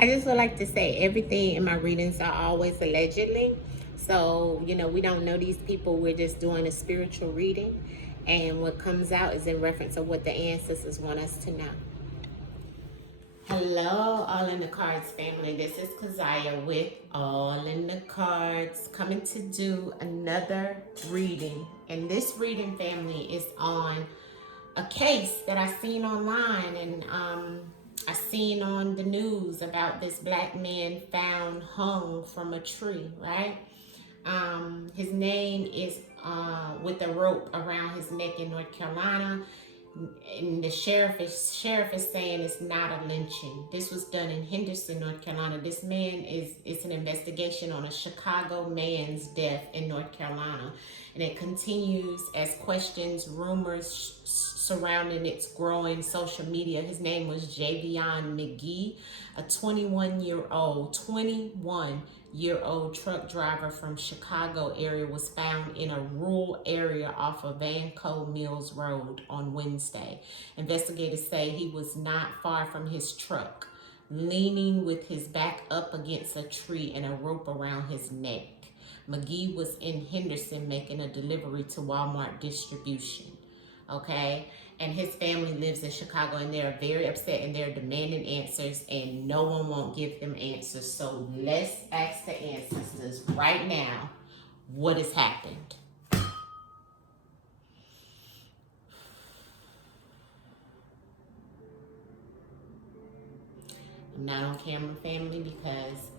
I just would like to say everything in my readings are always allegedly. So, we don't know these people. We're just doing a spiritual reading. And what comes out is in reference of what the ancestors want us to know. Hello, All in the Cards family. This is Keziah with All in the Cards, coming to do another reading. And this reading, family, is on a case that I seen online, and I seen on the news about this black man found hung from a tree, right? His name is with a rope around his neck in North Carolina. And the sheriff is saying it's not a lynching. This was done in Henderson, North Carolina. This man it's an investigation on a Chicago man's death in North Carolina. And it continues as questions, rumors surrounding its growing social media. His name was Javion Magee, a 21-year-old truck driver from Chicago area, was found in a rural area off of Vanco Mills Road on Wednesday. Investigators say he was not far from his truck, leaning with his back up against a tree and a rope around his neck. Magee was in Henderson making a delivery to Walmart distribution. Okay, and his family lives in Chicago, and they're very upset, and they're demanding answers, and no one won't give them answers. So let's ask the ancestors right now, what has happened? I'm not on camera, family, because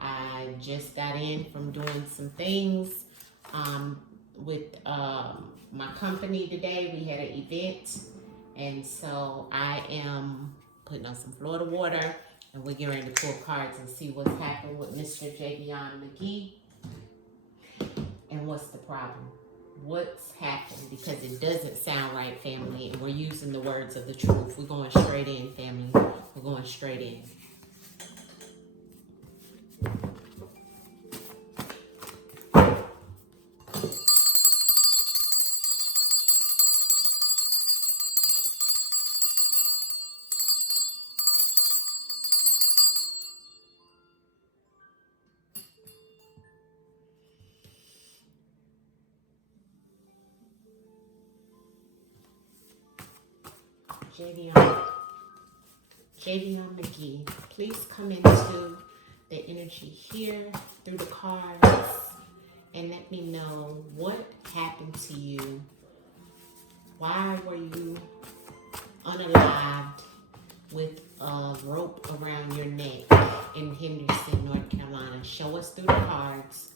I just got in from doing some things with my company today. We had an event, and so I am putting on some Florida water, and we're getting ready to pull cards and see what's happened with Mr. Javion Magee and what's the problem. What's happened? Because it doesn't sound right, family, and we're using the words of the truth. We're going straight in, family. We're going straight in. Javion Magee, please come into the energy here through the cards and let me know what happened to you. Why were you unalived with a rope around your neck in Henderson, North Carolina? Show us through the cards.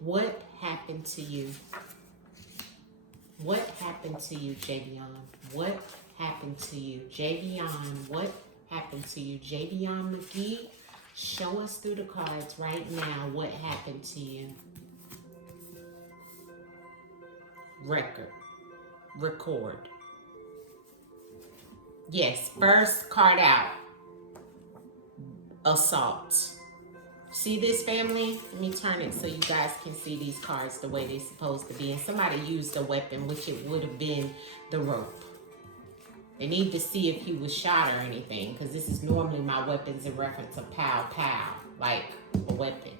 What happened to you? What happened to you, Javion? What happened to you? Javion, what happened to you? Javion Magee, show us through the cards right now what happened to you. Record. Yes, first card out. Assault. See this, family? Let me turn it so you guys can see these cards the way they're supposed to be. And somebody used a weapon, which it would have been the rope. They need to see if he was shot or anything, because this is normally my weapons in reference to pow, like a weapon.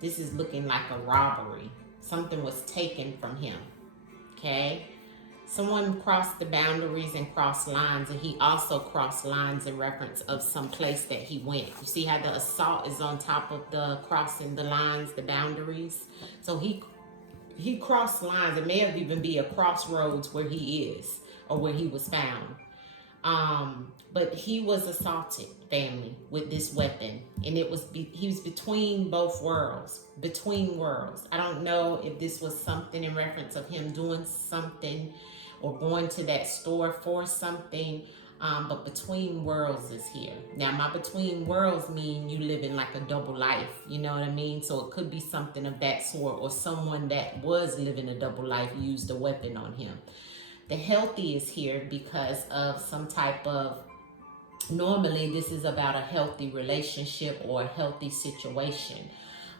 This is looking like a robbery. Something was taken from him, okay? Someone crossed the boundaries and crossed lines, and he also crossed lines in reference of some place that he went. You see how the assault is on top of the crossing the lines, the boundaries? So he crossed lines. It may have even be a crossroads where he is or where he was found. But he was assaulted, family, with this weapon, and he was between both worlds, I don't know if this was something in reference of him doing something or going to that store for something, but between worlds is here. Now, my between worlds mean you living like a double life, you know what I mean? So it could be something of that sort, or someone that was living a double life used a weapon on him. The healthy is here because of some type of, normally this is about a healthy relationship or a healthy situation,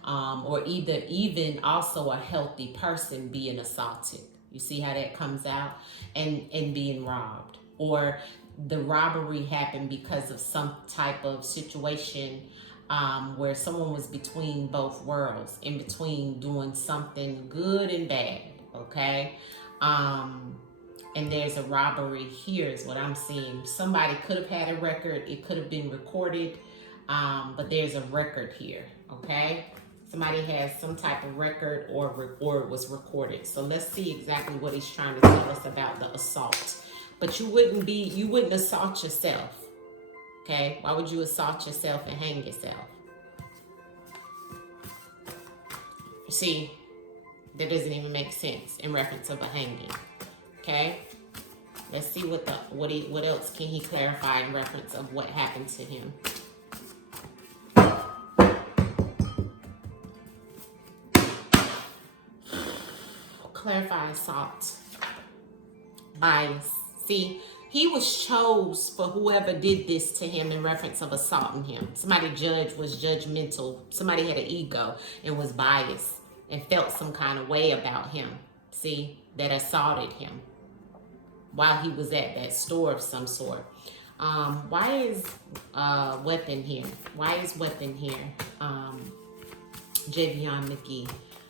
or even also a healthy person being assaulted. You see how that comes out? And being robbed. Or the robbery happened because of some type of situation where someone was between both worlds, in between doing something good and bad, okay? And there's a robbery here is what I'm seeing. Somebody could have had a record. It could have been recorded, but there's a record here, okay? Somebody has some type of record or it was recorded. So let's see exactly what he's trying to tell us about the assault. But you wouldn't assault yourself, okay? Why would you assault yourself and hang yourself? You see, that doesn't even make sense in reference of a hanging, okay? Let's see what else can he clarify in reference of what happened to him. Clarify assault. Bias. See, he was chose for whoever did this to him in reference of assaulting him. Somebody was judgmental. Somebody had an ego and was biased and felt some kind of way about him. See, that assaulted him while he was at that store of some sort. Why is weapon here? Why is weapon here? Javion Magee.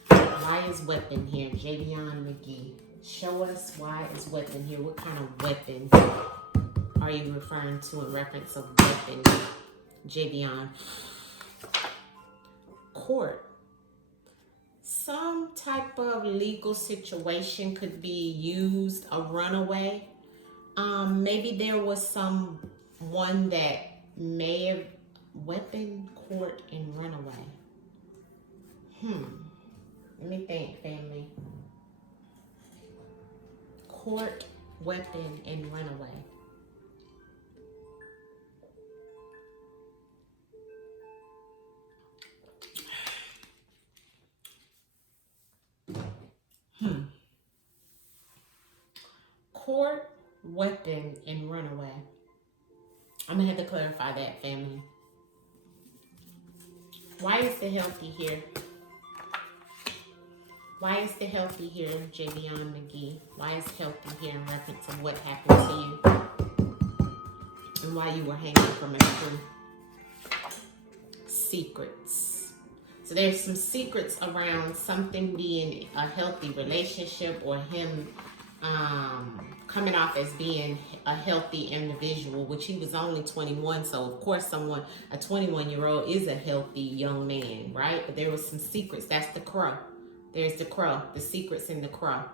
Why is weapon here? Javion Magee. Show us why is weapon here. What kind of weapon are you referring to in reference of weapon? Javion. Court. Some type of legal situation could be used, a runaway. Maybe there was someone that may have weapon, court, and runaway. Let me think, family. Court, weapon, and runaway. Court, weapon, and runaway. I'm gonna have to clarify that, family. Why is the healthy here? Why is the healthy here, Javion Magee? Why is healthy here in reference of what happened to you? And why you were hanging from a tree? Secrets. So there's some secrets around something being a healthy relationship or him coming off as being a healthy individual, which he was only 21. So of course a 21-year-old is a healthy young man, right? But there was some secrets. That's the crow. There's the crow, the secrets in the crow.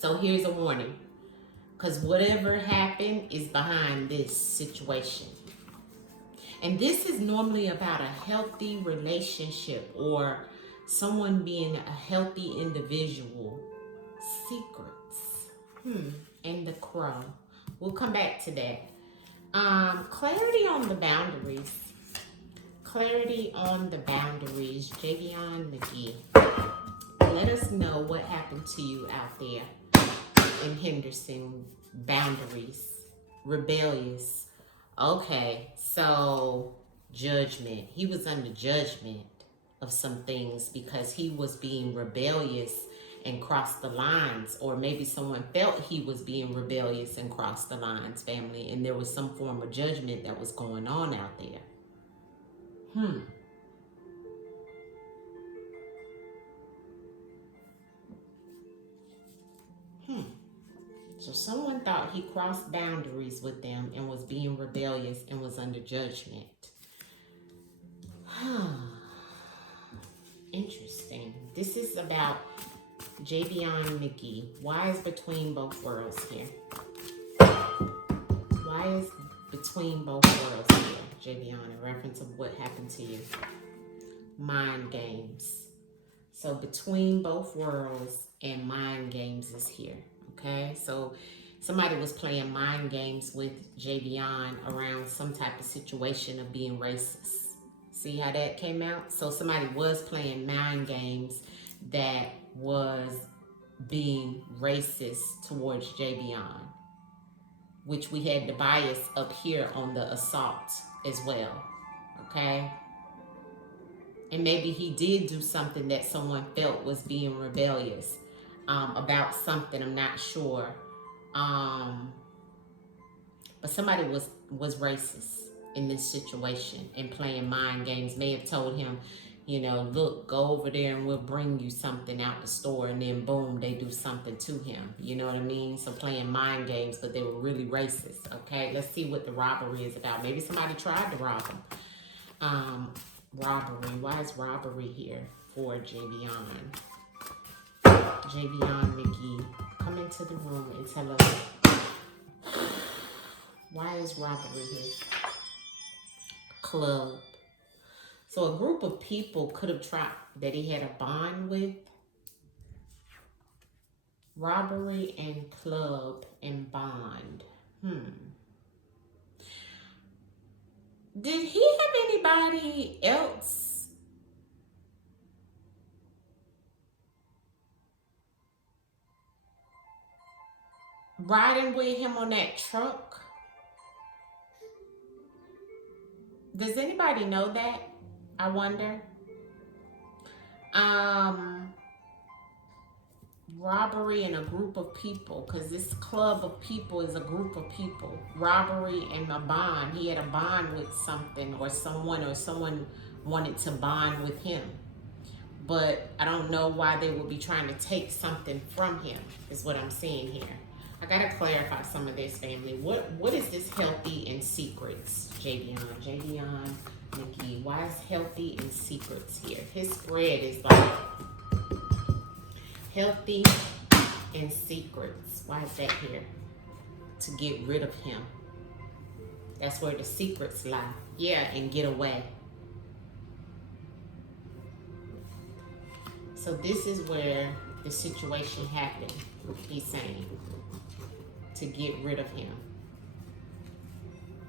So here's a warning, because whatever happened is behind this situation. And this is normally about a healthy relationship or someone being a healthy individual. Secrets. And the crow. We'll come back to that. Clarity on the boundaries. Clarity on the boundaries. Javion Magee. Let us know what happened to you out there in Henderson. Boundaries. Rebellious. Okay, so judgment. He was under judgment of some things because he was being rebellious and crossed the lines, or maybe someone felt he was being rebellious and crossed the lines, family, and there was some form of judgment that was going on out there. So someone thought he crossed boundaries with them and was being rebellious and was under judgment. Interesting. This is about Javion Magee. Why is between both worlds here? Why is between both worlds here, Javion, in reference of what happened to you? Mind games. So between both worlds and mind games is here. Okay, so somebody was playing mind games with Javion around some type of situation of being racist. See how that came out? So somebody was playing mind games that was being racist towards Javion, which we had the bias up here on the assault as well. Okay? And maybe he did do something that someone felt was being rebellious about something. I'm not sure. But somebody was racist in this situation and playing mind games. May have told him, you know, look, go over there and we'll bring you something out the store, and then boom, they do something to him. You know what I mean? So playing mind games, but they were really racist. Okay, let's see what the robbery is about. Maybe somebody tried to rob him. Robbery. Why is robbery here for Javion? Javion Magee, come into the room and tell us, why is robbery here? Club. So a group of people could have tried, that he had a bond with. Robbery and club and bond. Did he have anybody else riding with him on that truck? Does anybody know that? I wonder. Robbery and a group of people, because this club of people is a group of people. Robbery and a bond. He had a bond with something or someone wanted to bond with him. But I don't know why they would be trying to take something from him, is what I'm seeing here. I gotta clarify some of this, family. What is this healthy and secrets, Javion Magee? Why is healthy and secrets here? His spread is like healthy and secrets. Why is that here? To get rid of him. That's where the secrets lie. Yeah, and get away. So this is where the situation happened, he's saying, to get rid of him.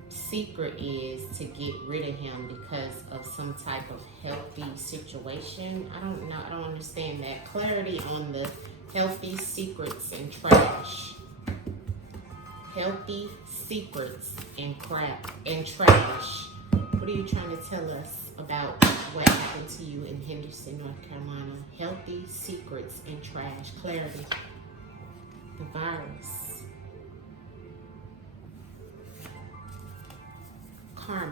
Secret is to get rid of him because of some type of healthy situation. I don't know. I don't understand that. Clarity on the healthy secrets and trash. Healthy secrets and crap and trash. What are you trying to tell us about what happened to you in Henderson, North Carolina? Healthy secrets and trash. Clarity. The virus. Karma.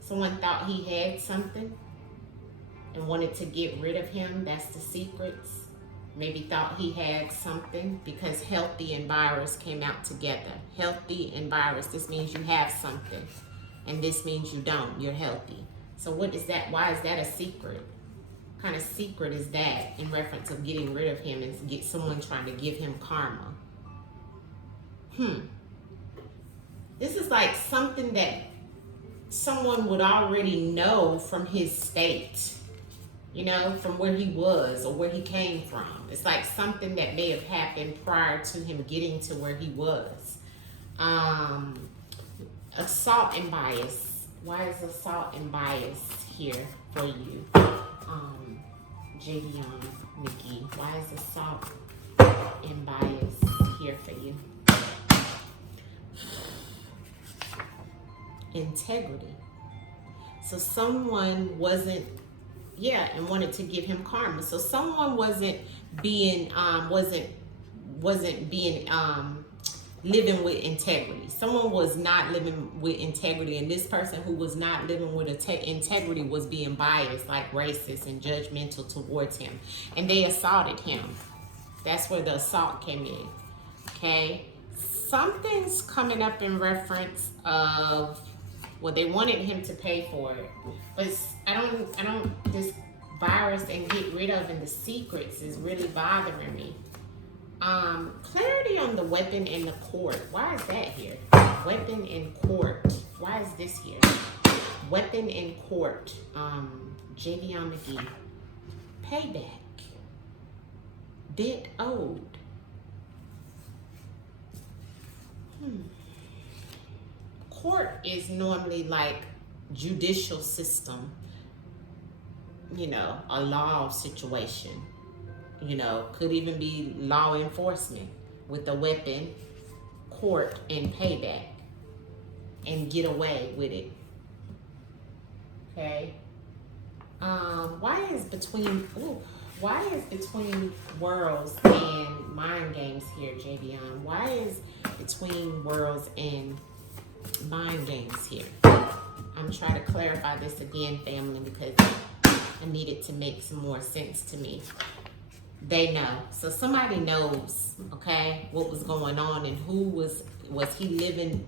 Someone thought he had something and wanted to get rid of him. That's the secrets. Maybe thought he had something because healthy and virus came out together. Healthy and virus. This means you have something. And this means you don't. You're healthy. So what is that? Why is that a secret? What kind of secret is that in reference of getting rid of him and get someone trying to give him karma? This is like something that someone would already know from his state, you know, from where he was or where he came from. It's like something that may have happened prior to him getting to where he was. Assault and bias. Why is assault and bias here for you? Javion Magee. Why is assault and bias here for you? Integrity. So someone wasn't, and wanted to give him karma. So someone wasn't being living with integrity. Someone was not living with integrity, and this person who was not living with integrity was being biased, like racist and judgmental towards him, and they assaulted him. That's where the assault came in. Okay, something's coming up in reference of, well, they wanted him to pay for it, but I don't, this virus and get rid of and the secrets is really bothering me. Clarity on the weapon in the court. Why is that here? Weapon in court. Why is this here? Weapon in court. Javion Magee. Payback. Debt owed. Court is normally like judicial system, you know, a law situation, you know, could even be law enforcement with a weapon, court, and payback, and get away with it. Okay. Why is between, Why is between worlds and mind games here, Javion? Why is between worlds and mind games here? I'm trying to clarify this again, family, because I need it to make some more sense to me. They know. So somebody knows, okay, what was going on, and who was he living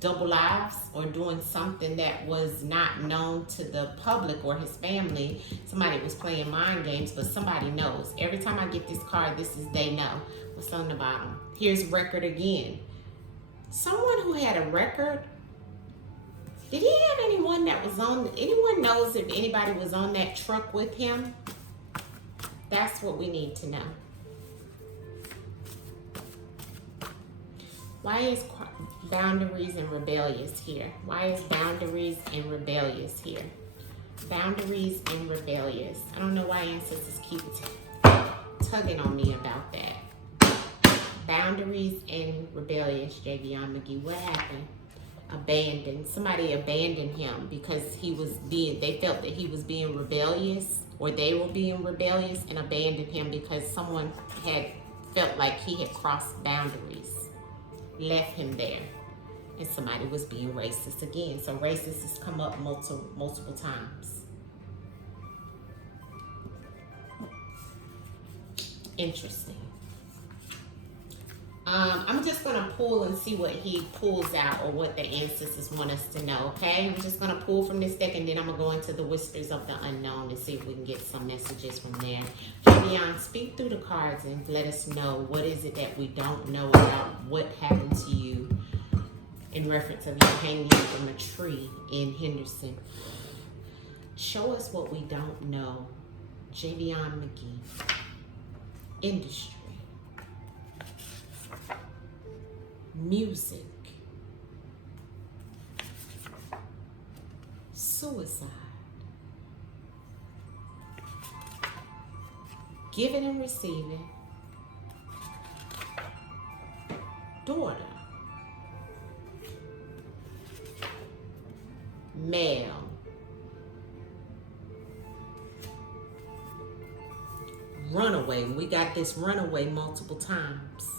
double lives or doing something that was not known to the public or his family. Somebody was playing mind games, but somebody knows. Every time I get this card, this is they know. What's on the bottom? Here's record again. Someone who had a record. Did he have anyone that was on? Anyone knows if anybody was on that truck with him? That's what we need to know. Why is boundaries and rebellious here? Why is boundaries and rebellious here? Boundaries and rebellious. I don't know why ancestors keep tugging on me about that. Boundaries and rebellious, Javion Magee. What happened? Abandoned. Somebody abandoned him because they felt that he was being rebellious, or they were being rebellious, and abandoned him because someone had felt like he had crossed boundaries, left him there, and somebody was being racist again. So racist has come up multiple times. Interesting. I'm just going to pull and see what he pulls out, or what the ancestors want us to know, okay? I'm just going to pull from this deck, and then I'm going to go into the Whispers of the Unknown and see if we can get some messages from there. Javion, speak through the cards and let us know, what is it that we don't know about what happened to you in reference of you hanging from a tree in Henderson. Show us what we don't know. Javion Magee. Industry. Music, suicide, giving and receiving, daughter, male, runaway. We got this runaway multiple times.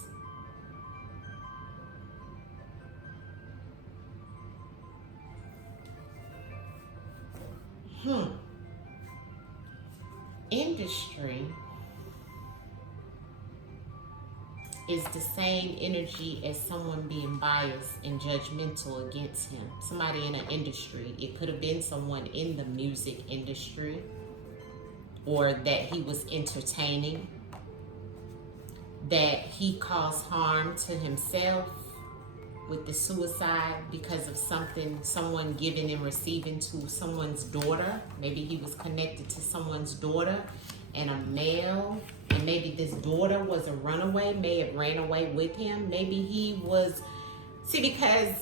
Industry is the same energy as someone being biased and judgmental against him. Somebody in an industry. It could have been someone in the music industry, or that he was entertaining, that he caused harm to himself with the suicide because of someone giving and receiving to someone's daughter. Maybe he was connected to someone's daughter and a male, and maybe this daughter was a runaway, may have ran away with him. Maybe he was, because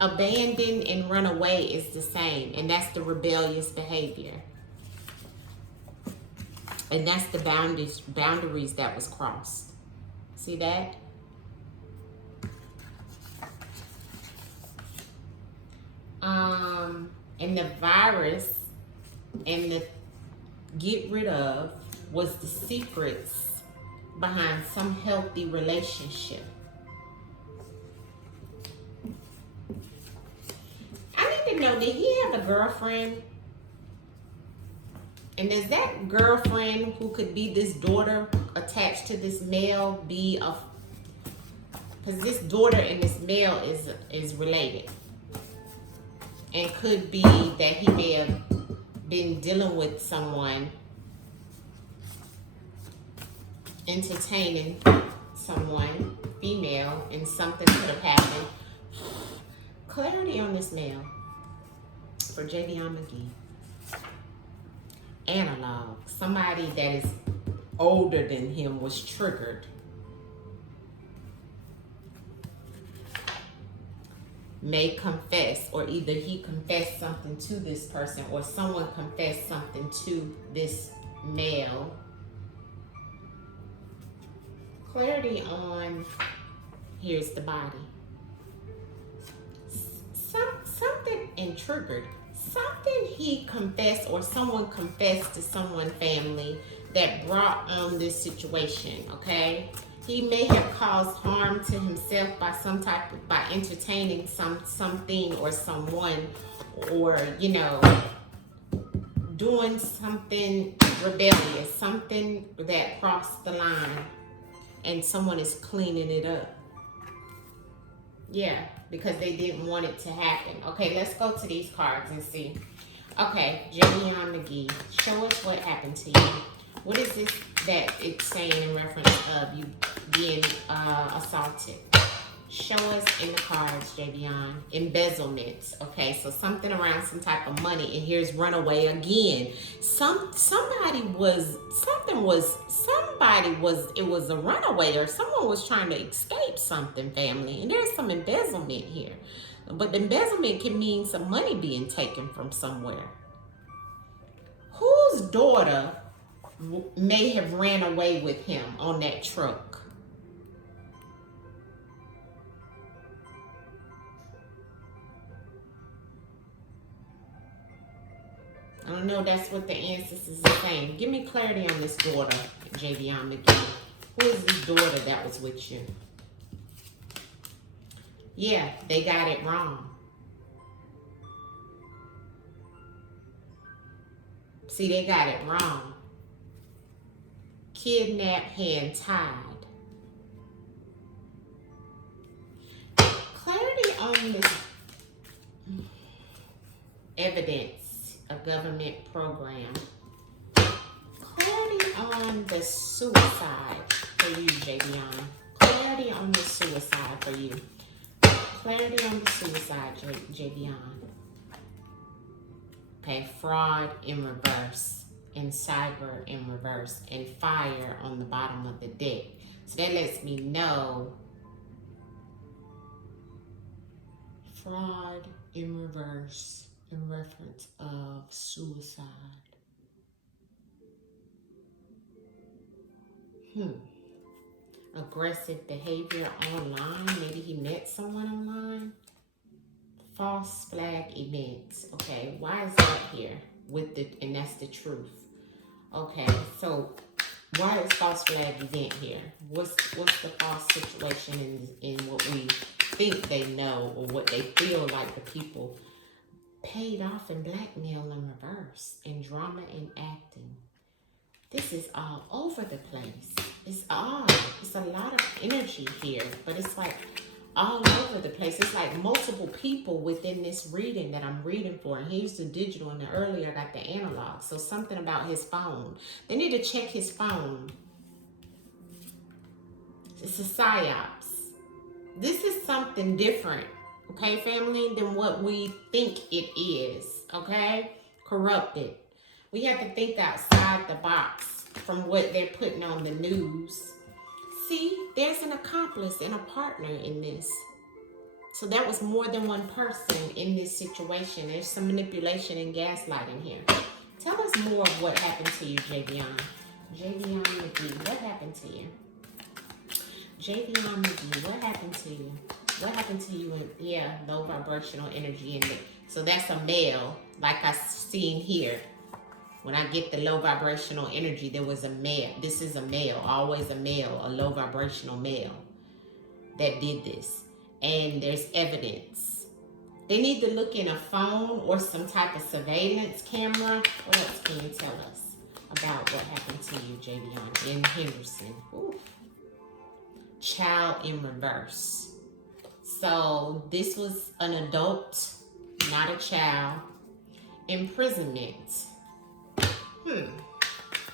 abandon and run away is the same, and that's the rebellious behavior. And that's the boundaries that was crossed. See that? And the virus and the get rid of was the secrets behind some healthy relationship. I need to know, did he have a girlfriend? And is that girlfriend, who could be this daughter attached to this male, because this daughter and this male is related? And could be that he may have been dealing with someone, entertaining someone, female, and something could have happened. Clarity on this male for Javion Magee. Analog. Somebody that is older than him was triggered. May confess, or either he confessed something to this person, or someone confessed something to this male. Clarity on, here's the body. Something and triggered. something he confessed or someone confessed to someone, family, that brought on this situation, okay? He may have caused harm to himself by entertaining something or someone, or, you know, doing something rebellious, something that crossed the line, and someone is cleaning it up. Yeah, because they didn't want it to happen. Okay, let's go to these cards and see. Okay, Javion, Magee, show us what happened to you. What is this that it's saying in reference of you being assaulted? Show us in the cards, Javion. Embezzlement. Okay, so something around some type of money, and here's runaway again. It was a runaway, or someone was trying to escape something, family. And there's some embezzlement here. But the embezzlement can mean some money being taken from somewhere. Whose daughter may have ran away with him on that truck? I don't know, that's what the ancestors are saying. Give me clarity on this daughter, Javion Magee. Who is this daughter that was with you? Yeah, they got it wrong. See, they got it wrong. Kidnapped, hand tied. Clarity on this evidence, a government program. Clarity on the suicide for you, Javion. Clarity on the suicide for you. Clarity on the suicide, Javion. Okay, fraud in reverse, and cyber in reverse, and fire on the bottom of the deck. So that lets me know fraud in reverse in reference of suicide. Aggressive behavior online. Maybe he met someone online. False flag events. Okay, why is that here? And that's the truth. Okay, so why is false flag event here? What's the false situation in what we think they know, or what they feel like the people paid off in blackmail in reverse, and drama and acting? This is all over the place. It's a lot of energy here, but it's like all over the place. It's like multiple people within this reading that I'm reading for. And here's the digital, and earlier I got the analog. So something about his phone. They need to check his phone. It's a psyops. This is something different, okay, family, than what we think it is, okay? Corrupted. We have to think outside the box from what they're putting on the news. See, there's an accomplice and a partner in this. So that was more than one person in this situation. There's some manipulation and gaslighting here. Tell us more of what happened to you, Javion. Javion Magee, what happened to you? Javion Magee, what happened to you? What happened to you? Yeah, low vibrational energy in it. So that's a male, like I seen here. When I get the low vibrational energy, there was a male. This is a male, always a male, a low vibrational male that did this. And there's evidence. They need to look in a phone or some type of surveillance camera. What else can you tell us about what happened to you, Javion, in Henderson? Ooh. Child in reverse. So this was an adult, not a child. Imprisonment.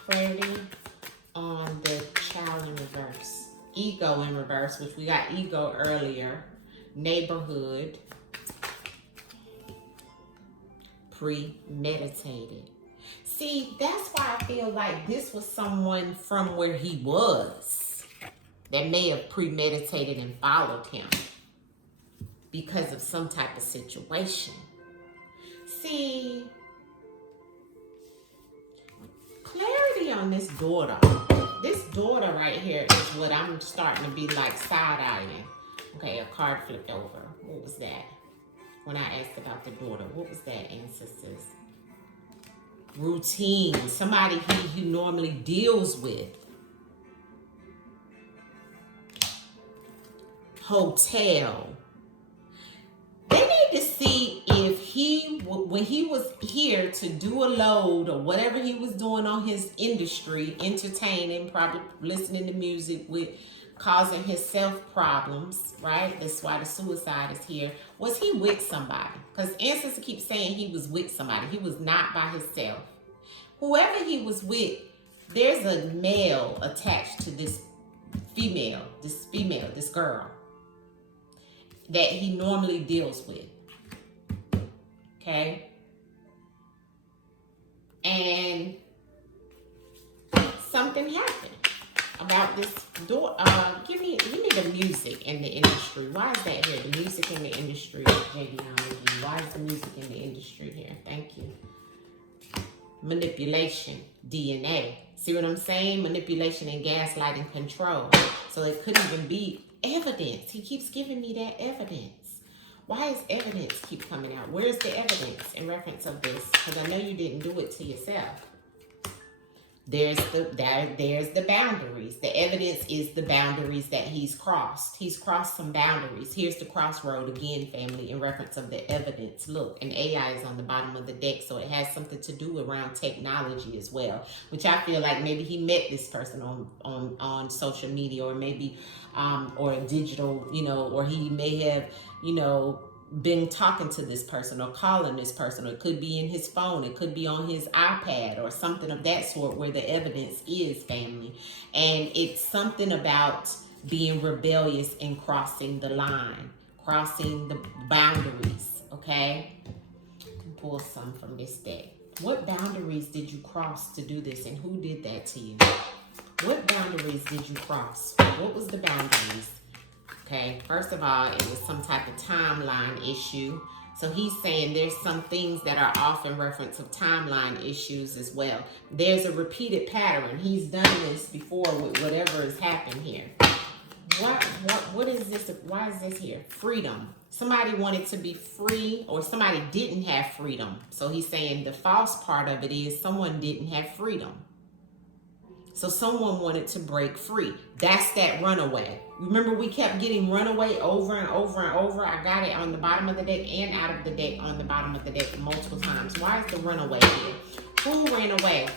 Clarity on the child in reverse. Ego in reverse, which we got ego earlier. Neighborhood. Premeditated. See, that's why I feel like this was someone from where he was that may have premeditated and followed him because of some type of situation. See, clarity on this daughter. This daughter right here is what I'm starting to be like side-eyeing. Okay, a card flipped over. What was that? when I asked about the daughter. What was that, ancestors? Routine. Somebody he normally deals with. Hotel. They need to see if when he was here to do a load or whatever he was doing on his industry, entertaining, probably listening to music with causing himself problems, right? That's why the suicide is here. Was he with somebody? Because ancestors keep saying he was with somebody. He was not by himself. Whoever he was with, there's a male attached to this female, this girl that he normally deals with. Okay? And something happened about this door. Give me the music in the industry. Why is that here? The music in the industry, Javion. Why is the music in the industry here? Thank you. Manipulation, DNA. See what I'm saying? Manipulation and gaslighting, control. So it could even be evidence. He keeps giving me that evidence. Why is evidence keep coming out? Where's the evidence in reference of this? Because I know you didn't do it to yourself. There's the boundaries. The evidence is the boundaries that he's crossed. He's crossed some boundaries. Here's the crossroad again, family, in reference of the evidence. Look, and AI is on the bottom of the deck, so it has something to do around technology as well, which I feel like maybe he met this person on social media, or maybe or digital, or he may have, been talking to this person or calling this person, or it could be in his phone, it could be on his iPad or something of that sort, where the evidence is, family. And it's something about being rebellious and crossing the line, crossing the boundaries. Okay, pull some from this deck. What boundaries did you cross to do this, and who did that to you? What boundaries did you cross? What was the boundaries? Okay, first of all, it was some type of timeline issue. So he's saying there's some things that are off in reference of timeline issues as well. There's a repeated pattern. He's done this before with whatever has happened here. What is this? Why is this here? Freedom. Somebody wanted to be free, or somebody didn't have freedom. So he's saying the false part of it is someone didn't have freedom. So someone wanted to break free. That's that runaway. Remember, we kept getting runaway over and over and over. I got it on the bottom of the deck and out of the deck on the bottom of the deck multiple times. Why is the runaway here? Who ran away?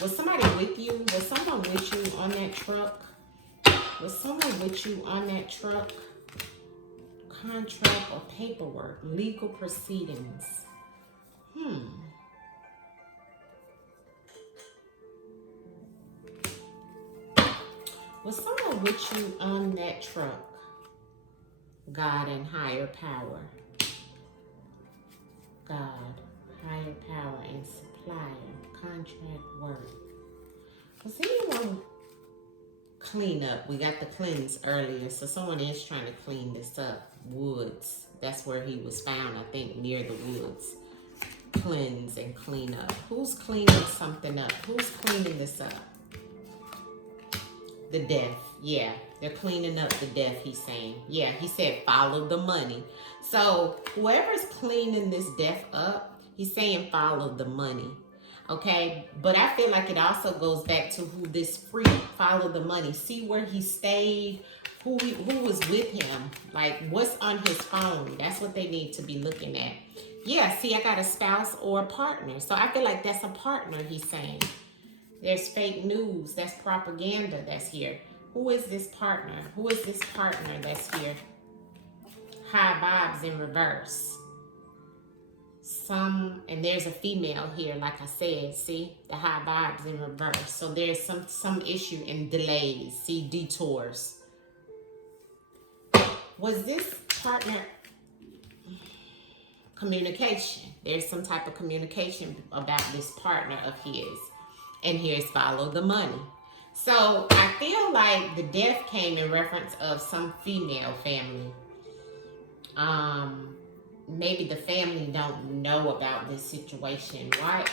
Was somebody with you? Was someone with you on that truck? Was someone with you on that truck? Contract or paperwork? Legal proceedings? Was someone with you on that truck? God and higher power. God, higher power and supplier. Contract work. Was anyone clean up? We got the cleanse earlier, so someone is trying to clean this up. Woods. That's where he was found, I think, near the woods. Cleanse and clean up. Who's cleaning something up? Who's cleaning this up? The death. Yeah, they're cleaning up the death, he's saying. Yeah, he said follow the money. So whoever's cleaning this death up, he's saying follow the money. Okay, but I feel like it also goes back to who this free, follow the money. See where he stayed, who was with him, like what's on his phone. That's what they need to be looking at. Yeah, see, I got a spouse or a partner. So I feel like that's a partner, he's saying. There's fake news. That's propaganda that's here. Who is this partner? Who is this partner that's here? High vibes in reverse. And there's a female here, like I said. See? The high vibes in reverse. So there's some issue in delays. See? Detours. Was this partner communication? There's some type of communication about this partner of his. And here's follow the money. So I feel like the death came in reference of some female family. Maybe the family don't know about this situation. What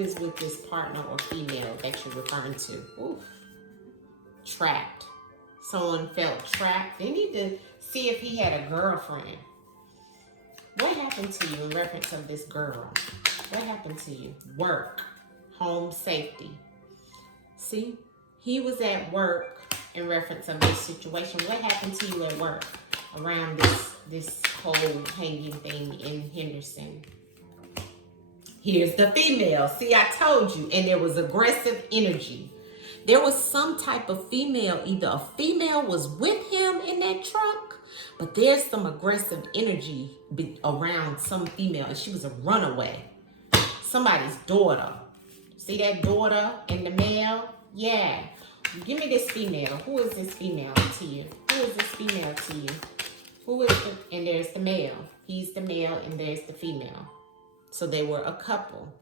is with this partner or female that you're referring to? Oof. Trapped. Someone felt trapped. They need to see if he had a girlfriend. What happened to you in reference of this girl? What happened to you? Work, home safety. See, he was at work in reference of this situation. What happened to you at work around this whole hanging thing in Henderson? Here's the female. See, I told you. And there was aggressive energy. There was some type of female. Either a female was with him in that truck, but there's some aggressive energy around some female. And she was a runaway. Somebody's daughter. See that daughter and the male? Yeah. Give me this female. Who is this female to you? Who is this female to you? Who is the, and there's the male. He's the male and there's the female. So they were a couple.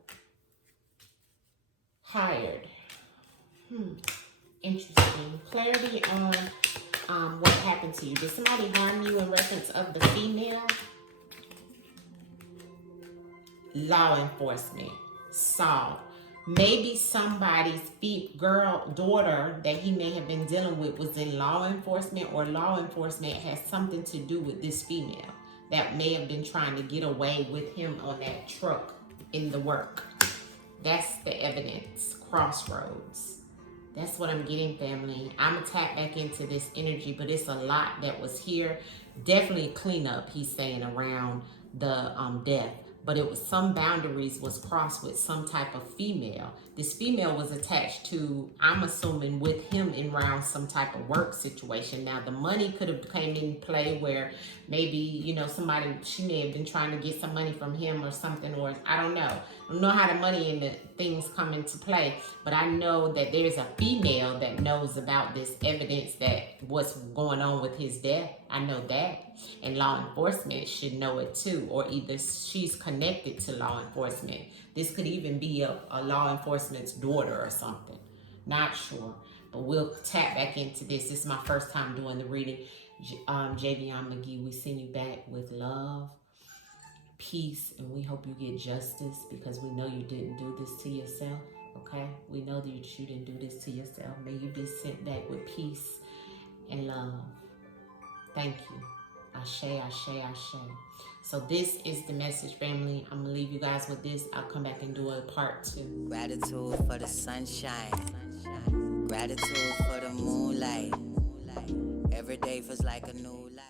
Hired. Interesting. Clarity on what happened to you. Did somebody harm you in reference of the female? Law enforcement. Solved. Maybe somebody's daughter that he may have been dealing with was in law enforcement, or law enforcement has something to do with this female that may have been trying to get away with him on that truck in the work. That's the evidence. Crossroads. That's what I'm getting, family. I'm going to tap back into this energy, but it's a lot that was here. Definitely cleanup, he's saying, around the death. But it was some boundaries was crossed with some type of female. This female was attached to, I'm assuming, with him in around some type of work situation. Now, the money could have came in play where maybe, you know, she may have been trying to get some money from him or something, or I don't know. I don't know how the money and the things come into play, but I know that there's a female that knows about this evidence that what's going on with his death. I know that. And law enforcement should know it too, or either she's connected to law enforcement. This could even be a law enforcement's daughter or something. Not sure, but we'll tap back into this. This is my first time doing the reading. Javion, Magee, we send you back with love, peace, and we hope you get justice, because we know you didn't do this to yourself, okay? We know that you didn't do this to yourself. May you be sent back with peace and love. Thank you. Ashe, ashe, ashe. So this is the message, family. I'm going to leave you guys with this. I'll come back and do a part 2. Gratitude for the sunshine. Gratitude for the moonlight. Every day feels like a new life.